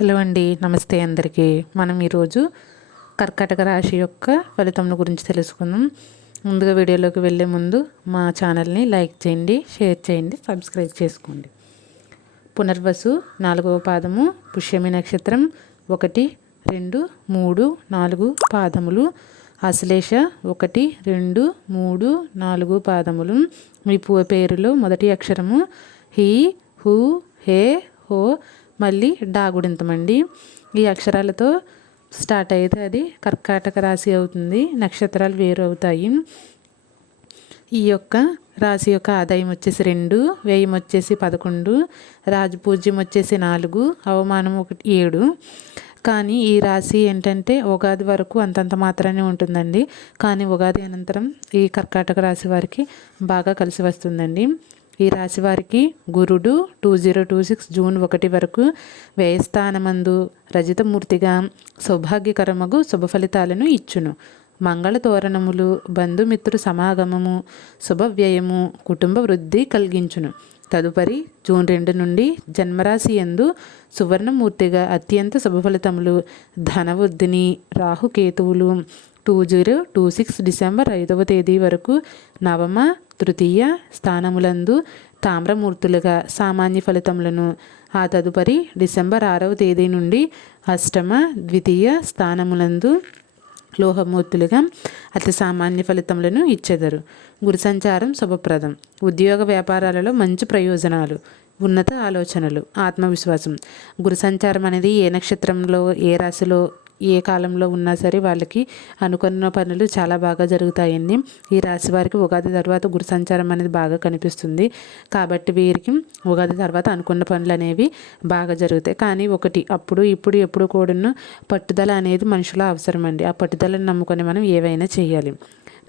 Hello అండి, నమస్తే అందరికీ. మనం ఈరోజు కర్కాటక రాశి యొక్క ఫలితం గురించి తెలుసుకుందాం. ముందుగా వీడియోలోకి వెళ్ళే ముందు మా ఛానల్ని లైక్ చేయండి, షేర్ చేయండి, సబ్స్క్రైబ్ చేసుకోండి. పునర్వసు 4వ పాదము, పుష్యమి నక్షత్రం 1, 2, 3, 4 పాదములు, ఆశ్లేష 1, 2, 3, 4 పాదములు. మీ పేరులో మొదటి అక్షరము హి, హు, హే, హో, మళ్ళీ డాగుడింతమండి. ఈ అక్షరాలతో స్టార్ట్ అయితే అది కర్కాటక రాశి అవుతుంది. నక్షత్రాలు వేరు అవుతాయి. ఈ యొక్క రాశి యొక్క ఆదాయం వచ్చేసి 2, వ్యయం వచ్చేసి 11, రాజపూజ్యం వచ్చేసి 4, అవమానం 7. కానీ ఈ రాశి ఏంటంటే ఉగాది వరకు అంతంత మాత్రమే ఉంటుందండి. కానీ ఉగాది అనంతరం ఈ కర్కాటక రాశి వారికి బాగా కలిసి వస్తుందండి. ఈ రాశి వారికి గురుడు 2026 జూన్ 1 వరకు వ్యయస్థానమందు రజితమూర్తిగా సౌభాగ్యకరమగు శుభ ఫలితాలను ఇచ్చును. మంగళ తోరణములు, బంధుమిత్రు సమాగమము, శుభవ్యయము, కుటుంబ వృద్ధి కలిగించును. తదుపరి జూన్ 2 నుండి జన్మరాశి యందు సువర్ణమూర్తిగా అత్యంత శుభ ఫలితములు, ధనవృద్ధిని రాహుకేతువులు 2026 డిసెంబర్ 5వ తేదీ వరకు నవమ, తృతీయ స్థానములందు తామ్రమూర్తులుగా సామాన్య ఫలితములను, ఆ తదుపరి డిసెంబర్ 6వ తేదీ నుండి అష్టమ, ద్వితీయ స్థానములందు లోహమూర్తులుగా అతి సామాన్య ఫలితములను ఇచ్చెదరు. గురు సంచారం శుభప్రదం. ఉద్యోగ వ్యాపారాలలో మంచి ప్రయోజనాలు, ఉన్నత ఆలోచనలు, ఆత్మవిశ్వాసం. గురు సంచారం అనేది ఏ నక్షత్రంలో, ఏ రాశిలో, ఏ కాలంలో ఉన్నా సరే వాళ్ళకి అనుకున్న పనులు చాలా బాగా జరుగుతాయండి. ఈ రాశి వారికి ఉగాది తర్వాత గురు సంచారం అనేది బాగా కనిపిస్తుంది. కాబట్టి వీరికి ఉగాది తర్వాత అనుకున్న పనులు అనేవి బాగా జరుగుతాయి. కానీ ఒకటి, అప్పుడు ఇప్పుడు ఎప్పుడు కూడా పట్టుదల అనేది మనుషుల అవసరం అండి. ఆ పట్టుదలను నమ్ముకొని మనం ఏవైనా చేయాలి.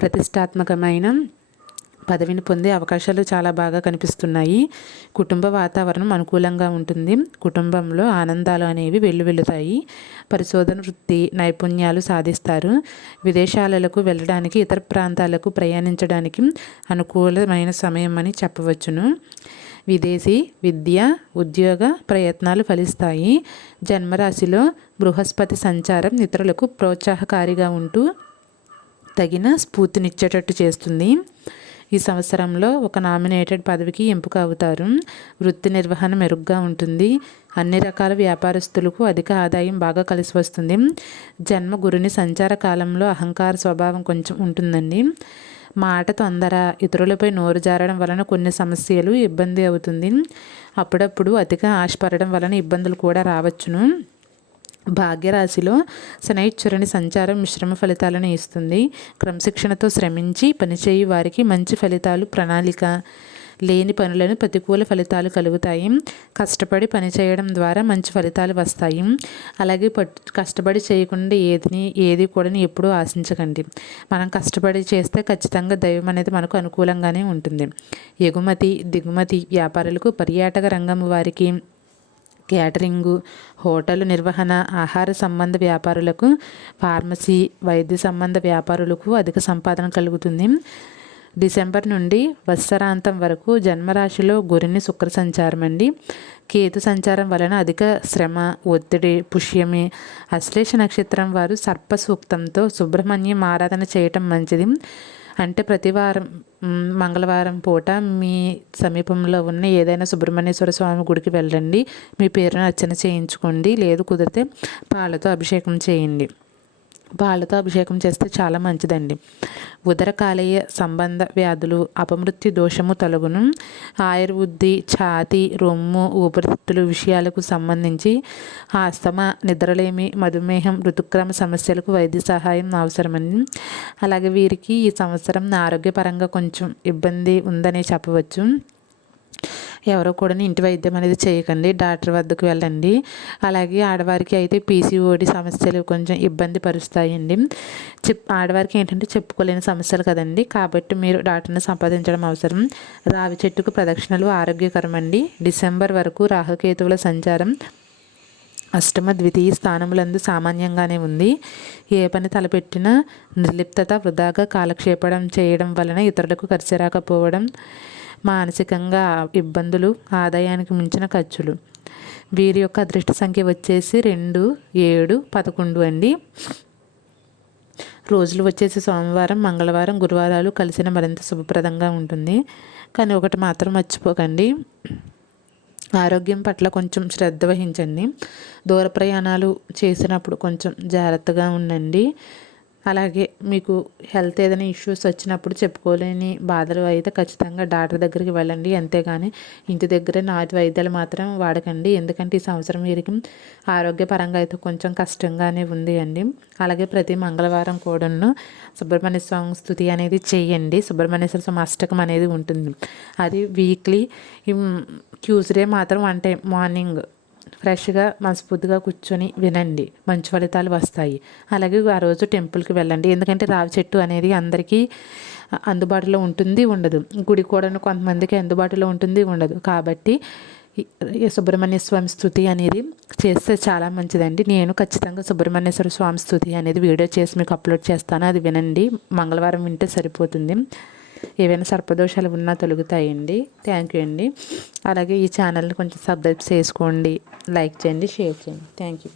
ప్రతిష్టాత్మకమైన పదవిని పొందే అవకాశాలు చాలా బాగా కనిపిస్తున్నాయి. కుటుంబ వాతావరణం అనుకూలంగా ఉంటుంది. కుటుంబంలో ఆనందాలు అనేవి వెల్లువెల్లుతాయి. పరిశోధన వృత్తి నైపుణ్యాలు సాధిస్తారు. విదేశాలకు వెళ్ళడానికి, ఇతర ప్రాంతాలకు ప్రయాణించడానికి అనుకూలమైన సమయం అని చెప్పవచ్చును. విదేశీ విద్య, ఉద్యోగ ప్రయత్నాలు ఫలిస్తాయి. జన్మరాశిలో బృహస్పతి సంచారం ఇతరులకు ప్రోత్సాహకారిగా ఉంటూ తగిన స్ఫూర్తినిచ్చేటట్టు చేస్తుంది. ఈ సంవత్సరంలో ఒక నామినేటెడ్ పదవికి ఎంపిక అవుతారు. వృత్తి నిర్వహణ మెరుగ్గా ఉంటుంది. అన్ని రకాల వ్యాపారస్తులకు అధిక ఆదాయం బాగా కలిసి వస్తుంది. జన్మ గురుని సంచార కాలంలో అహంకార స్వభావం కొంచెం ఉంటుందండి. మాట తొందర, ఇతరులపై నోరు జారడం వలన కొన్ని సమస్యలు ఇబ్బంది అవుతుంది. అప్పుడప్పుడు అతిగా ఆశపడడం వలన ఇబ్బందులు కూడా రావచ్చును. భాగ్యరాశిలో శనైశ్వరుని సంచారం మిశ్రమ ఫలితాలను ఇస్తుంది. క్రమశిక్షణతో శ్రమించి పనిచేయి వారికి మంచి ఫలితాలు, ప్రణాళిక లేని పనులను ప్రతికూల ఫలితాలు కలుగుతాయి. కష్టపడి పనిచేయడం ద్వారా మంచి ఫలితాలు వస్తాయి. అలాగే కష్టపడి చేయకుండా ఏది కూడా ఎప్పుడూ ఆశించకండి. మనం కష్టపడి చేస్తే ఖచ్చితంగా దైవం అనేది మనకు అనుకూలంగానే ఉంటుంది. ఎగుమతి దిగుమతి వ్యాపారులకు, పర్యాటక రంగం వారికి, క్యాటరింగు, హోటల్ నిర్వహణ, ఆహార సంబంధ వ్యాపారులకు, ఫార్మసీ, వైద్య సంబంధ వ్యాపారులకు అధిక సంపాదన కలుగుతుంది. డిసెంబర్ నుండి వత్సరాంతం వరకు జన్మరాశిలో గురుని శుక్ర సంచారం అండి. కేతు సంచారం వలన అధిక శ్రమ, ఒత్తిడి. పుష్యమి అశ్లేష నక్షత్రం వారు సర్ప సూక్తంతో సుబ్రహ్మణ్యం ఆరాధన చేయటం మంచిది. అంటే ప్రతివారం మంగళవారం పూట మీ సమీపంలో ఉన్న ఏదైనా సుబ్రహ్మణ్యేశ్వర స్వామి గుడికి వెళ్ళండి. మీ పేరును అర్చన చేయించుకోండి. లేదు కుదిరితే పాలతో అభిషేకం చేయండి. పాలతో అభిషేకం చేస్తే చాలా మంచిదండి. ఉదర కాలేయ సంబంధ వ్యాధులు, అపమృత్యు దోషము తొలగును. ఆయుర్వృద్ధి, ఛాతీ, రొమ్ము, ఊపిరితిత్తులు విషయాలకు సంబంధించి ఆస్తమా, నిద్రలేమి, మధుమేహం, ఋతుక్రమ సమస్యలకు వైద్య సహాయం అవసరమండి. అలాగే వీరికి ఈ సంవత్సరం ఆరోగ్యపరంగా కొంచెం ఇబ్బంది ఉందనే చెప్పవచ్చు. ఎవరో కూడా ఇంటి వైద్యం అనేది చేయకండి, డాక్టర్ వద్దకు వెళ్ళండి. అలాగే ఆడవారికి అయితే పీసీఓడి సమస్యలు కొంచెం ఇబ్బంది పరుస్తాయండి. ఆడవారికి ఏంటంటే చెప్పుకోలేని సమస్యలు కదండి. కాబట్టి మీరు డాక్టర్ని సంపాదించడం అవసరం. రావి చెట్టుకు ప్రదక్షిణలు ఆరోగ్యకరం అండి. డిసెంబర్ వరకు రాహుకేతువుల సంచారం అష్టమ, ద్వితీయ స్థానములందు సామాన్యంగానే ఉంది. ఏ పని తలపెట్టినా నిర్లిప్తత, వృధాగా కాలక్షేపం చేయడం వలన ఇతరులకు ఖర్చు రాకపోవడం, మానసికంగా ఇబ్బందులు, ఆదాయానికి మించిన ఖర్చులు. వీరి యొక్క అదృష్ట సంఖ్య వచ్చేసి 2, 7, 11 అండి. రోజులు వచ్చేసి సోమవారం, మంగళవారం, గురువారాలు కలిసిన మరింత శుభప్రదంగా ఉంటుంది. కానీ ఒకటి మాత్రం మర్చిపోకండి, ఆరోగ్యం పట్ల కొంచెం శ్రద్ధ వహించండి. దూర ప్రయాణాలు చేసినప్పుడు కొంచెం జాగ్రత్తగా ఉండండి. అలాగే మీకు హెల్త్ ఏదైనా ఇష్యూస్ వచ్చినప్పుడు చెప్పుకోలేని బాధలు అయితే ఖచ్చితంగా డాక్టర్ దగ్గరికి వెళ్ళండి. అంతేగాని ఇంటి దగ్గర నాటు వైద్యాలు మాత్రం వాడకండి. ఎందుకంటే ఈ సంవత్సరం వీరికి ఆరోగ్యపరంగా అయితే కొంచెం కష్టంగానే ఉంది అండి. అలాగే ప్రతి మంగళవారం కూడాను సుబ్రహ్మణ్య స్వామి స్తుతి అనేది చేయండి. సుబ్రహ్మణ్యేశ్వర స్వామి అష్టకం అనేది ఉంటుంది. అది వీక్లీ ట్యూస్డే మాత్రం అంటే మార్నింగ్ ఫ్రెష్గా మనస్ఫూర్తిగా కూర్చొని వినండి, మంచి ఫలితాలు వస్తాయి. అలాగే ఆ రోజు టెంపుల్కి వెళ్ళండి. ఎందుకంటే రావి చెట్టు అనేది అందరికీ అందుబాటులో ఉంటుంది, ఉండదు. గుడి కూడా కొంతమందికి అందుబాటులో ఉంటుంది, ఉండదు. కాబట్టి సుబ్రహ్మణ్య స్వామి స్తుతి అనేది చేస్తే చాలా మంచిదండి. నేను ఖచ్చితంగా సుబ్రహ్మణ్యేశ్వర స్వామి స్తుతి అనేది వీడియో చేసి మీకు అప్లోడ్ చేస్తాను, అది వినండి. మంగళవారం వింటే సరిపోతుంది. ఏవైనా సర్పదోషాలు ఉన్నా తొలగుతాయండి. థ్యాంక్ యూ అండి. అలాగే ఈ ఛానల్ని కొంచెం సబ్స్క్రైబ్ చేసుకోండి, లైక్ చేయండి, షేర్ చేయండి. Thank you.